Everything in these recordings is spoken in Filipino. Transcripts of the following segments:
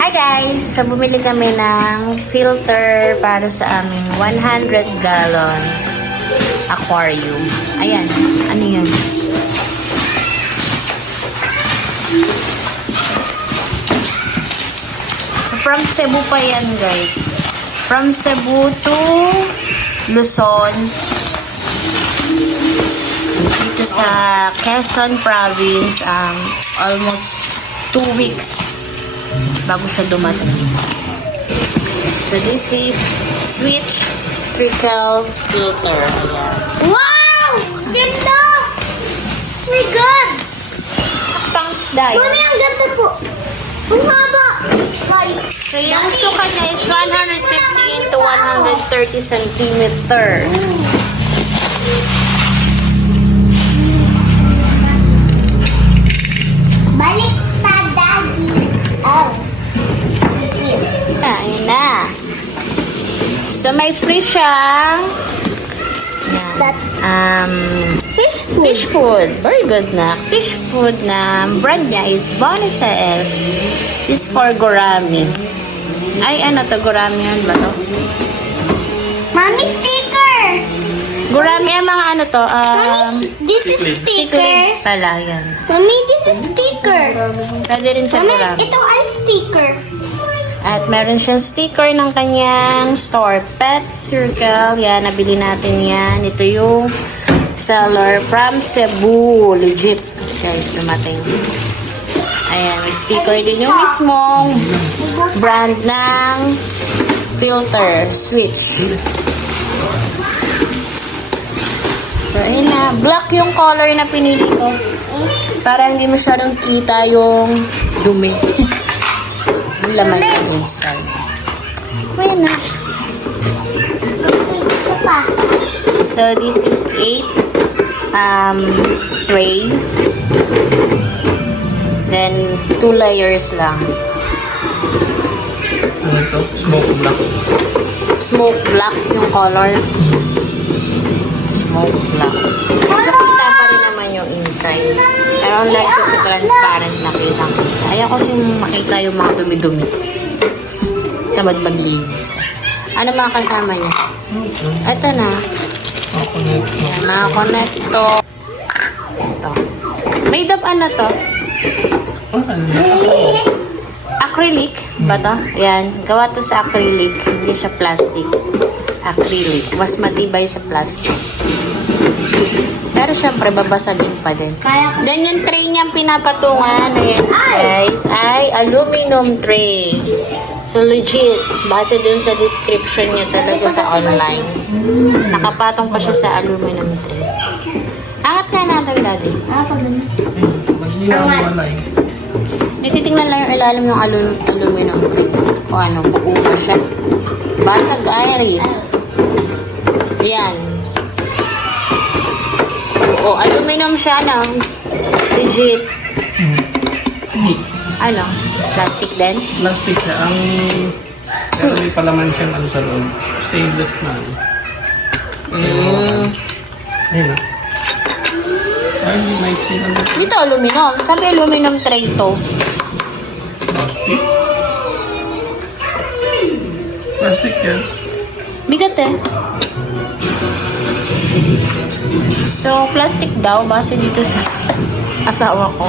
Hi guys! So, bumili kami ng filter para sa aming 100 gallons aquarium. Ayan. Ano yan? From Cebu pa yan guys. From Cebu to Luzon. Dito sa Quezon Province, almost 2 weeks bago siya dumating. So this is switch trickle filter. Wow! Ganda! Oh my God! Pangs dye. Mami, ang ganda po. Ang haba. Guys. So yung suka niya is 150 into 130 centimeter. Balik ta, Daddy. Oh. Ayun na. So may free siyang That fish food. Very good na. Fish food na brand niya is Bonus S. Is for Gourami. Ay, ano to? Gourami yan ba to? Mami, sticker. Gourami ang mga ano to? Mami, this is sticker. Cichlids pala yan. Mami, this is sticker. Pwede rin sa Mami, Gourami. ito ay sticker. At meron siyang sticker ng kanyang store. Pet Circle. Yan, nabili natin yan. Ito yung seller from Cebu. Legit. Guys, dumating. Ayan, may sticker din yung mismong brand ng filter. Switch. So, ayun na. Black yung color na pinili ko. Para hindi masyadong kita yung dumi. Ang laman yung inside. Ayan na. Ito pa. So, this is 8 tray. Then, 2 layers lang. Ano ito? Smoke black. Smoke black yung color. Smoke black. So, kita pa rin naman yung inside. Pero unlike kasi transparent na kita. Ayaw kasi makita yung mga dumi-dumi. Tamad maglinis. Ano mga kasama niya? Ito na. Connect. Yan, mga connecto. Ito. Made of ano to? Ano? Acrylic ba to? Yan. Gawa to sa acrylic. Hindi siya plastic. Acrylic. Mas matibay sa plastic. Pero syempre, babasagin pa din. Then yung tray niyang pinapatungan, ayan guys, ay aluminum tray. So legit, base dun sa description niya talaga sa online. Nakapatong pa siya sa aluminum tray. Angat nga natin, Daddy. Maglinaw yung walay. Titingnan lang yung ilalim ng aluminum tray. O ano, buo pa siya. Basag iris. Yan. Oo, aluminum siya, no? Legit. Hindi. Ano? Plastic din? Plastic siya. Pero may palaman siyang ano sa loob. Stainless na. Ayun na. Ay, hindi maiksi lang. Dito, aluminum. Sabi aluminum tray to. Plastic? Plastic yan. Bigat eh. So, plastic daw, base dito sa asawa ko.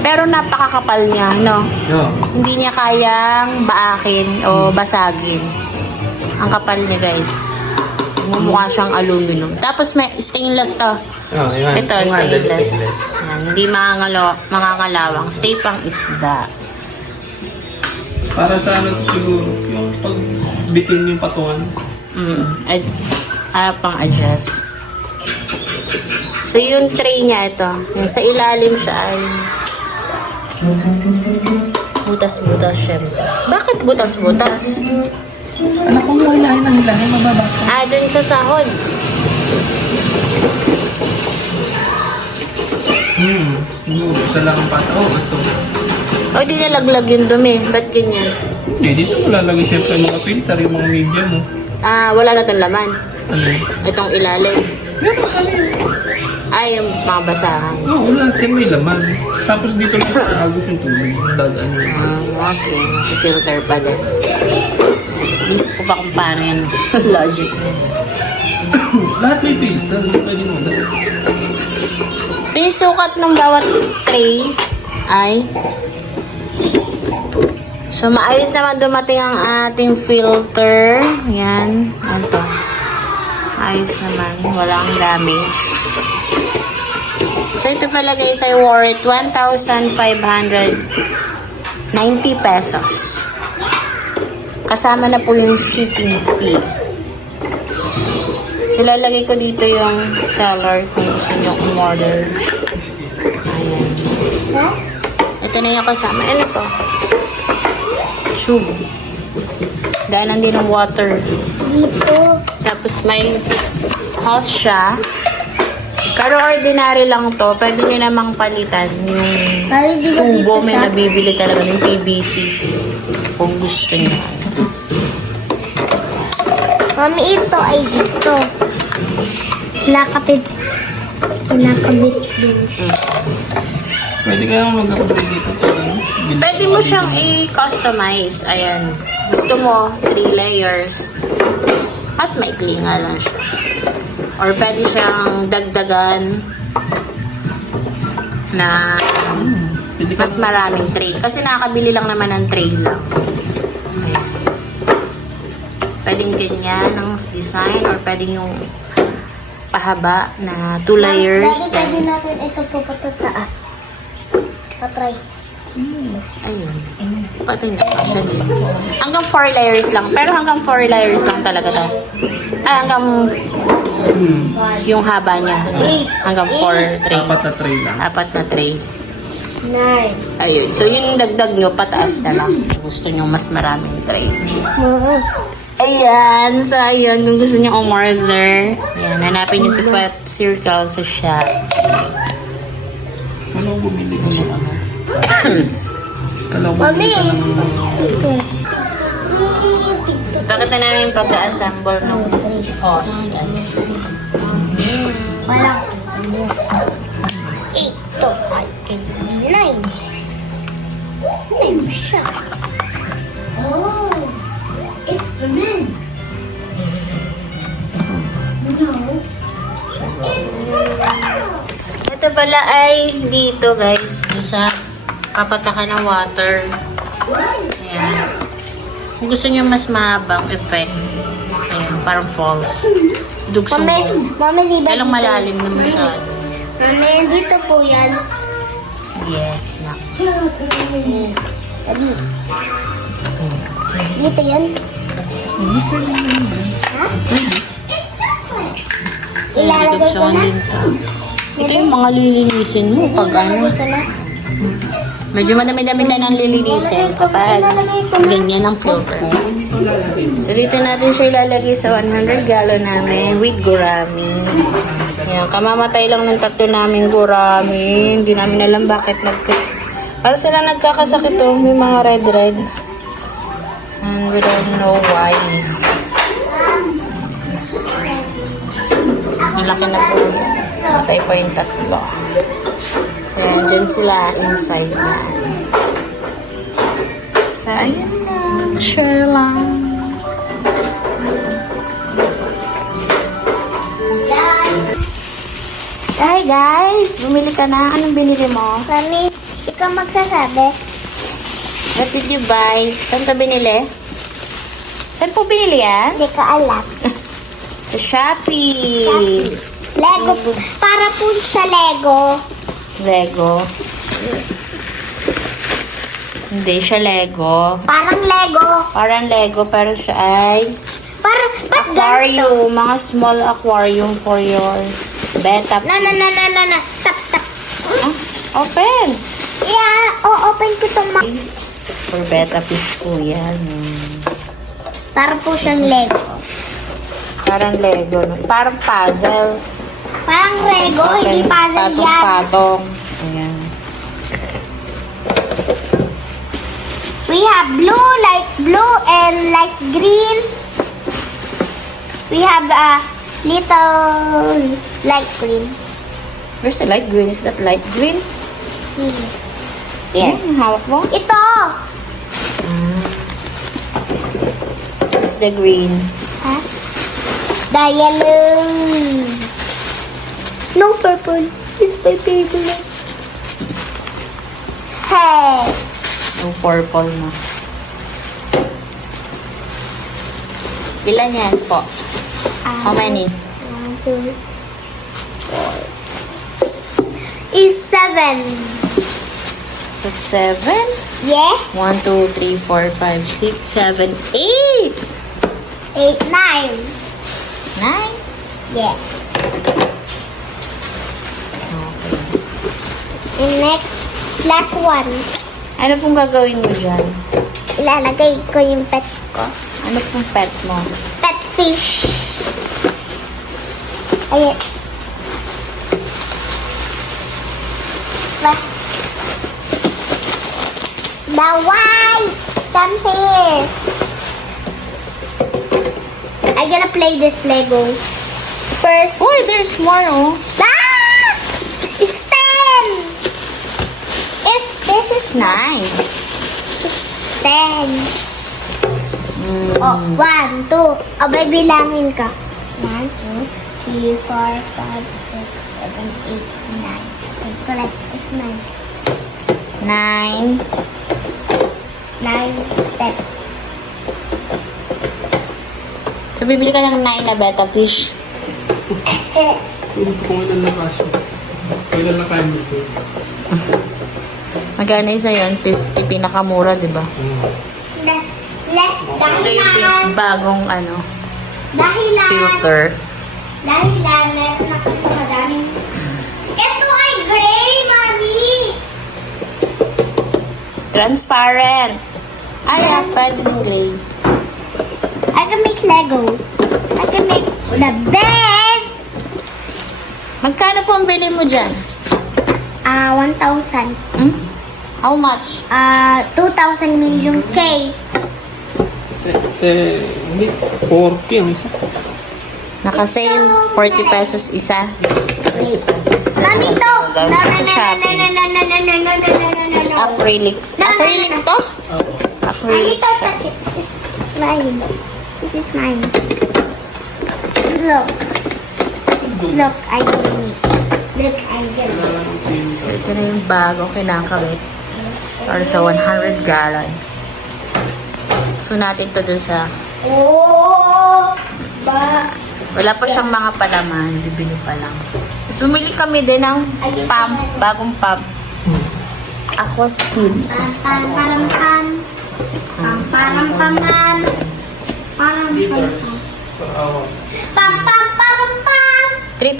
Pero napakakapal niya, no? Yeah. Hindi niya kayang baakin o basagin. Ang kapal niya, guys. Mumukha siyang aluminum. Tapos may stainless to. Oh, yan. Ito, stainless. Yan, hindi mangangalawang. Safe ang isda. Para sa ano siguro, yung pag bitin yung patungan. Pang adjust. So, yung tray niya ito. Yung sa ilalim siya ay butas-butas syempre. Bakit butas-butas? Anak ko mo ilahin ng ilahin, mababasa. Dun sa sahod. Isa lang ang pata. Oh, ito. O, di niya laglag yung dumi. Ba't ganyan? Hindi, dito mo lalagay siyempre yung mga filter, yung mga media mo. Wala na itong laman. Ano yun? Itong ilalim. Ay, yung mga basahan. Oo, lahat yan may laman. Tapos dito lang sa agos yung tubig. Dadaan yun. Okay. Filter pa din. Isip ko pa kung paano yan. Logic na. Lahat may filter. Pwede mo na. So, yung sukat ng bawat tray ay... So, maayos naman dumating ang ating filter. Yan. Ano to? Ayos naman. Walang damage. So, ito pala guys ay worth 1,590 pesos. Kasama na po yung shipping fee. So, lalagay ko dito yung seller kung gusto nyo umorder. Ayan. Ito na yung kasama. Ano to? Tube. Daanan din ng water. Dito. Tapos may hose siya. Pero ordinary lang to. Pwede nyo namang palitan yung Mami, di ba dito tubo. May sa... nabibili talaga ng PVC. Kung gusto nyo. Mami, ito ay dito. Nakapit din siya. Pwede kaya mag-upgrade dito. Pwede mo siyang i-customize. Ayan. Gusto mo, 3 layers. Mas maikli nga lang siya. Or pwede siyang dagdagan na Pwede ka mas maraming tray. Kasi nakakabili lang naman ng tray lang. Ayan. Pwedeng ganyan ang design or pwedeng yung pahaba na 2 layers. Dati pwede natin ito po patataas. Patry. Ayun. Pati na pa siya dito. Hanggang 4 layers lang. Pero hanggang 4 layers lang talaga to. Ay, hanggang yung haba niya. Hanggang 4 tray. Apat na tray lang. 4 na tray. 9. Ayun. So, yung dagdag nyo, pataas na lang. Gusto nyo mas maraming tray. Ayan. So, ayun. Kung gusto nyo umorder, ayan, hanapin nyo si Pet Circle sa shop. Ano bumili ko siya? Kalaw Mami! bumili ka ng... Bakit na namin pag-assemble ng hose? Yan. Walang 8 to 9. 9 siya. Oh, it's the men. No. Ito pala ay dito guys. Doon sa papatakan ng water. Ayan. Kung gusto nyo mas mahabang effect. Ayan, parang falls. Dugsong mo. Mami, di ba Kailang malalim na masyado. Mami, dito po yan. Yes, na. Dito. Dito yan. Ha? Ilalagay ko Dugsungan na. din to. Ito yung mga lilinisin mo pag ano. Ilalagay ko na. Medyo madami-dami ka ng lilinisin kapag ganyan ang filter. So, dito natin siya ilalagay sa 100 gallon namin with gurami. Ayan, kamamatay lang ng tatlo namin gurami. Hindi namin alam bakit para sila nagkakasakit to. May mga red. And we don't know why. Malaki na po. Matay pa yung tatlo. So, ayan, dyan sila inside na. So, ayan na. Share lang. Hi guys! Bumili ka na. Anong binili mo? Mami, ikaw magsasabi. What did you buy? Saan ka binili? Saan po binili yan? Hindi ka alam. Sa Shopee. Lego. Para po sa Lego. Lego. Hindi siya Lego. Parang Lego. Parang Lego pero siya ay Parang, ba't ganito? aquarium. Mga small aquarium for your betta fish. Na. Stop. Ah, open. Yeah, open ko itong For betta fish po yan. Para po siyang Lego. Parang Lego. No? Parang puzzle. Parang Lego, hindi puzzle yan. Patong-patong. Ayan. We have blue, light blue, and light green. We have a little light green. Where's the light green? Is that light green? Here. Hawak mo? Ito. It's the green. Ha? The yellow. No purple. It's my favorite. Hey. Yung purple na. Ilan yan po? How many? 1, 2, 4. Is 7. Is that 7? Yeah. 1, 2, 3, 4, 5, 6, 7, 8! 8, 9. 9? Yeah. Okay. And next, last one. Ano pong gagawin mo dyan? Ilalagay ko yung pet ko. Ano pong pet mo? Pet fish. Ayan. The white. Come here. I'm gonna play this Lego. First. Uy, there's more, oh. Ah! It's 10. This is It's 9. 10. Mm. Oh, 1, 2. Oh, may bilangin ka. 1, 2, 3, 4, 5, 6, 7, 8, 9. Okay, correct. It's 9. 9. 9 step. So, bibili ka ng 9 na betta fish. Kung ilan na kasyo. Kung ilan na kaya mo ito. Magkano isa yun? 50 pinakamura, di ba? Ito yung bagong Dahilan. filter. Dahilan, meron ako madaming. Ito ay gray, Mami. Transparent. Ay, pwede ng gray. I can make Lego. I can make the bed. Magkano po ang bili mo dyan? 1,000. Hmm? How much? 2,000 million K. Hindi. 40 ang isa. Naka-sale. 40 pesos isa. Wait. Mami, to. No, no, Sa no, Shopee. no, no, no, no, no, no, no, no, no, no, It's no. acrylic. No, no, no, Acrylic no. to? Oo. Mami, Acrylic to, siya. touch it. It's mine. This is mine. Look. Look, I did it. Look, I did it. So, ito na yung bagong kinakabit. Para sa 100 gallon. So, natin to dun sa... Oh, ba. Wala pa siyang mga palaman. Bibili pa lang. Tapos, bumili kami din ng pump. Bagong pump. Aqua Speed. Pam, pam, pam, pam. Pam, pam, pam, pam. Pam, pam, pam. Per hour. Pam, pam, pam, pam. 3,000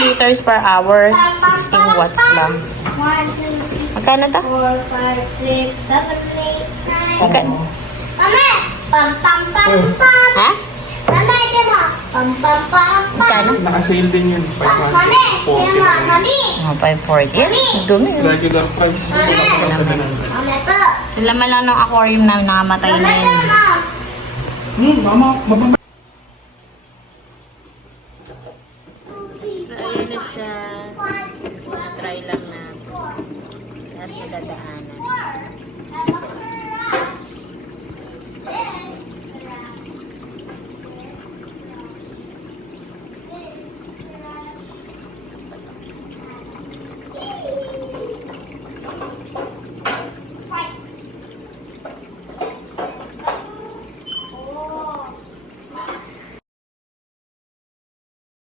liters per hour. 16 watts lang. 1, 2, 3, Magkano to? 4, 5, 6, 7, 8, 9. Magkano? Mami! Pam, pam, pam, pam. Ha? Mami, ito mo. Pam, pam, pam, pam. Magkano? Naka-sale din yun. Mami, ito mo. 540. Mami. Mga 540. Yan, dumi. oh. Regular price. Isa naman. 700. Mami, ito. Sila man lang ng aquarium na nakamatay na Mami, yun. ito mo. Mama, mababa.